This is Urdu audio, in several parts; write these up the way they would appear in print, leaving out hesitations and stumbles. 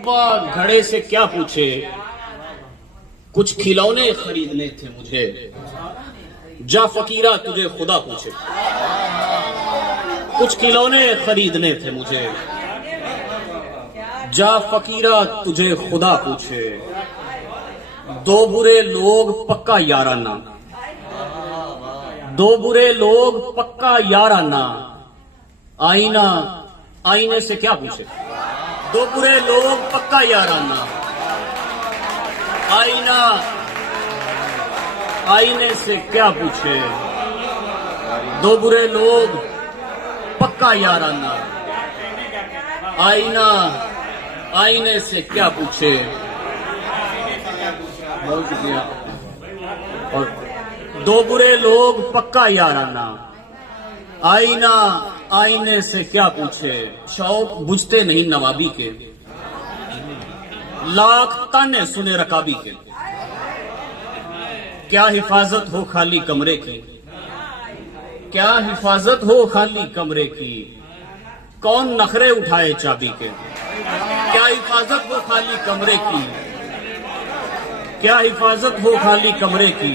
ابا گھڑے سے کیا پوچھے، کچھ کھلونے خریدنے تھے مجھے، جا فقیرہ تجھے خدا پوچھے۔ کچھ کھلونے خریدنے تھے مجھے، جا فقیرہ تجھے خدا پوچھے۔ دو برے لوگ پکا یارانہ، دو برے لوگ پکا یارانہ، آئینہ آئینے سے کیا پوچھے۔ دو برے لوگ پکا یارانہ، آئینہ آئینے سے کیا پوچھے۔ دو برے لوگ پکا یارانہ، آئینہ آئینے سے کیا پوچھے۔ بہت شکریہ۔ اور دو برے لوگ پکا یارانہ، آئینہ آئینے سے کیا پوچھے۔ شوق بجھتے نہیں نوابی کے، لاکھ تانے سنے رکابی کے۔ کیا حفاظت ہو خالی کمرے کی، کیا حفاظت ہو خالی کمرے کی، کون نخرے اٹھائے چابی کے۔ کیا حفاظت ہو خالی کمرے کی، کیا حفاظت ہو خالی کمرے کی،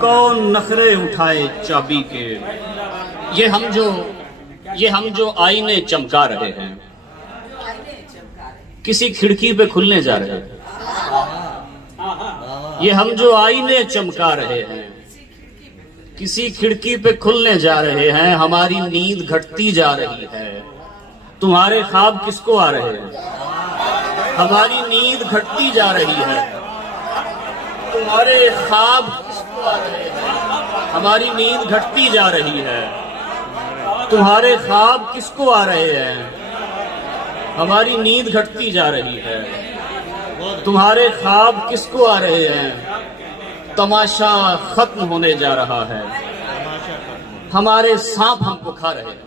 کون نخرے اٹھائے چابی کے۔ یہ ہم جو آئینے چمکا رہے ہیں، کسی کھڑکی پہ کھلنے جا رہے ہیں۔ یہ ہم جو آئینے چمکا رہے ہیں، کسی کھڑکی پہ کھلنے جا رہے ہیں۔ ہماری نیند گھٹتی جا رہی ہے، تمہارے خواب کس کو آ رہے ہیں۔ ہماری نیند گھٹتی جا رہی ہے، تمہارے خواب کس کو آ رہے ہیں۔ ہماری نیند گھٹتی جا رہی ہے، تمہارے خواب کس کو آ رہے ہیں۔ ہماری نیند گھٹتی جا رہی ہے، تمہارے خواب کس کو آ رہے ہیں۔ تماشا ختم ہونے جا رہا ہے، ہمارے سانپ ہم کو کھا رہے ہیں۔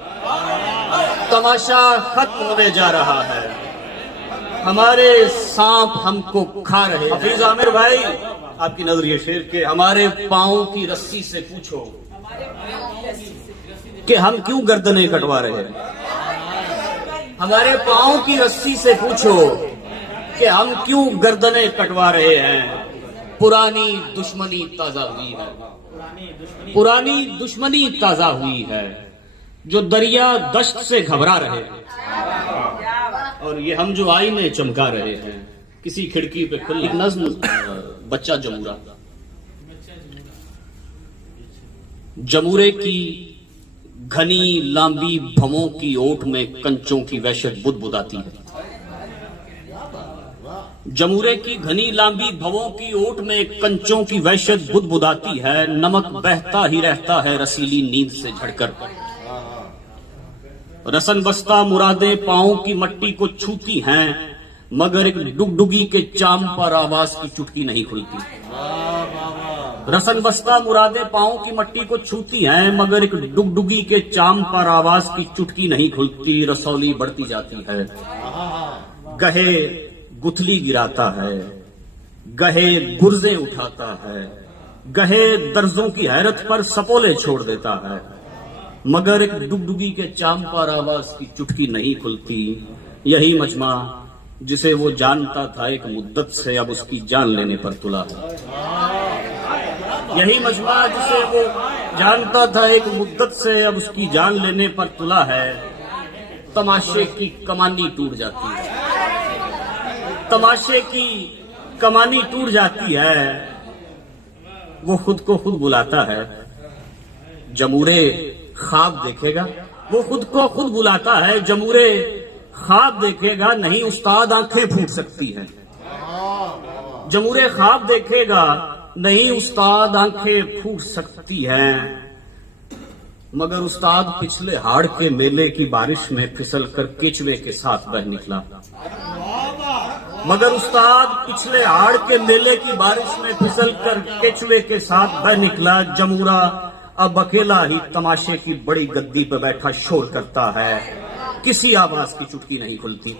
تماشا ختم ہونے جا رہا ہے، ہمارے سانپ ہم کو کھا رہے ہیں۔ حفیظ عامر بھائی، آپ کی نظر یہ شعر کہ ہمارے پاؤں کی رسی سے پوچھو کہ ہم کیوں گردنیں کٹوا رہے ہیں۔ ہمارے پاؤں کی رسی سے پوچھو کہ ہم کیوں گردنیں کٹوا رہے ہیں۔ پرانی دشمنی تازہ ہوئی ہے، پرانی دشمنی تازہ ہوئی ہے، جو دریا دشت سے گھبرا رہے ہیں۔ اور یہ ہم جو آئینے چمکا رہے ہیں، کسی کھڑکی پہ کھلی نظم بچہ جمورہ۔ جمورے کی گھنی لامبی بھووں کی اوٹ میں کنچوں کی وحشت بدبداتی ہے۔ جمورے کی گھنی لامبی بھووں کی اوٹ میں کنچوں کی وحشت بدبداتی ہے۔ نمک بہتا ہی رہتا ہے رسیلی نیند سے جھڑ کر۔ رسن بستہ مرادیں پاؤں کی مٹی کو چھوتی ہیں، مگر ایک ڈگڈگی کے چام پر آواز کی چٹکی نہیں کھلتی۔ رسن بستہ مرادیں پاؤں کی مٹی کو چھوتی ہیں، مگر ایک ڈگڈگی کے چام پر آواز کی چٹکی نہیں کھلتی۔ رسولی بڑھتی جاتی ہے، گہے گتھلی گراتا ہے، گہے گرزیں اٹھاتا ہے، گہے درزوں کی حیرت پر سپولے چھوڑ دیتا ہے، مگر ایک ڈگڈگی کے چام پر آواز کی چٹکی نہیں کھلتی۔ یہی مجمع جسے وہ جانتا تھا ایک مدت سے، اب اس کی جان لینے پر تلا ہے۔ یہی مجمع جسے وہ جانتا تھا ایک مدت سے، اب اس کی جان لینے پر تلا ہے۔ تماشے کی کمانی ٹوٹ جاتی ہے، تماشے کی کمانی ٹوٹ جاتی ہے، وہ خود کو خود بلاتا ہے۔ جمورے خواب دیکھے گا، وہ خود کو خود بلاتا ہے۔ جمورے خواب دیکھے گا، نہیں استاد آنکھیں پھوٹ سکتی ہیں۔ جمورے خواب دیکھے گا، نہیں استاد آنکھیں پھوٹ سکتی ہیں، مگر استاد پچھلے ہاڑ کے میلے کی بارش میں پھسل کر کیچوے کے ساتھ بہ نکلا۔ مگر استاد پچھلے ہاڑ کے میلے کی بارش میں پھسل کر کیچوے کے ساتھ بہ نکلا۔ جمورہ اب اکیلا ہی تماشے کی بڑی گدی پہ بیٹھا شور کرتا ہے، کسی آواز کی چٹکی نہیں کھلتی۔